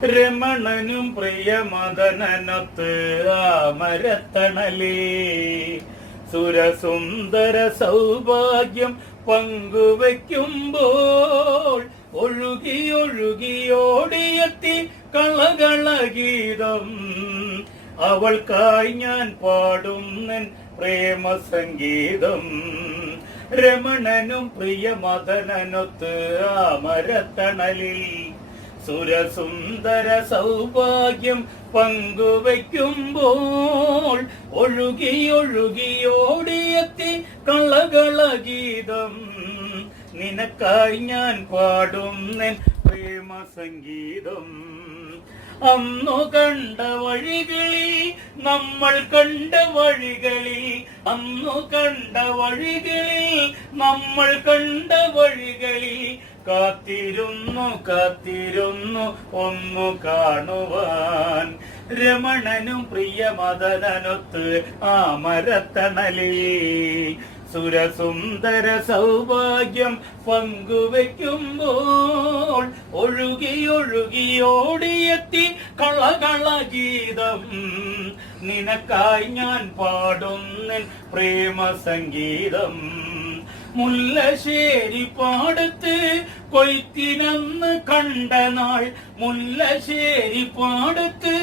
രമണനും പ്രിയമദനനൊത്ത് ആമരത്തണലേ സുരസുന്ദര സൗഭാഗ്യം പങ്കുവയ്ക്കുമ്പോൾ ഒഴുകി ഒഴുകിയോടിയെത്തി കളകളഗീതം അവൾക്കായി ഞാൻ പാടുന്നൻ പ്രേമസംഗീതം. രമണനും പ്രിയമദനനൊത്ത് ആമരത്തണലിൽ സുരസുന്ദര സൗഭാഗ്യം പങ്കുവയ്ക്കുമ്പോൾ ഒഴുകി ഒഴുകിയോടിയെത്തി കളകളഗീതം നിനക്കായി ഞാൻ പാടുന്നൻ പ്രേമസംഗീതം. അന്നു കണ്ട വഴികളിൽ നമ്മൾ കണ്ട വഴികളിൽ അന്നു കണ്ട വഴികളിൽ നമ്മൾ കണ്ട വഴികളിൽ കാത്തിരുന്നു ഒന്നു കാണുവാൻ. രമണനും പ്രിയമദനനൊത്ത് ആമരത്തണലിൽ സുരസുന്ദര സൗഭാഗ്യം പങ്കുവയ്ക്കുമ്പോൾ ഒഴുകി ഒഴുകിയോടിയെത്തി കളകളഗീതം നിനക്കായി ഞാൻ പാടുന്നൻ പ്രേമസംഗീതം. മുല്ലശ്ശേരി പാടത്ത് കൊയ്ത്തിനന്ന് കണ്ട നാൾ മുല്ലശ്ശേരി പാടത്ത്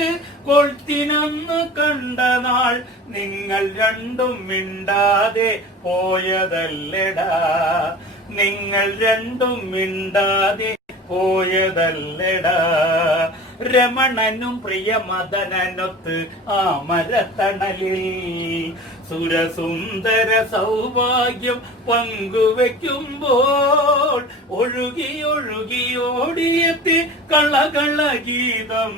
കൊയ്ത്തിനന്ന് കണ്ട നാൾ നിങ്ങൾ രണ്ടും മിണ്ടാതെ പോയതല്ലടാ നിങ്ങൾ രണ്ടും മിണ്ടാതെ പോയതല്ലടാ. രമണനും പ്രിയമദനനൊത്ത് ആമരത്തണലിൽ സുരസുന്ദര സൗഭാഗ്യം പങ്കുവയ്ക്കുമ്പോൾ ഒഴുകി ഒഴുകിയോടിയെത്തി കളകളഗീതം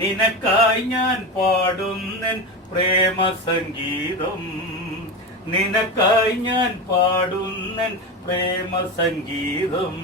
നിനക്കായി ഞാൻ പാടുന്നൻ പ്രേമസംഗീതം നിനക്കായി ഞാൻ പാടുന്നൻ പ്രേമസംഗീതം.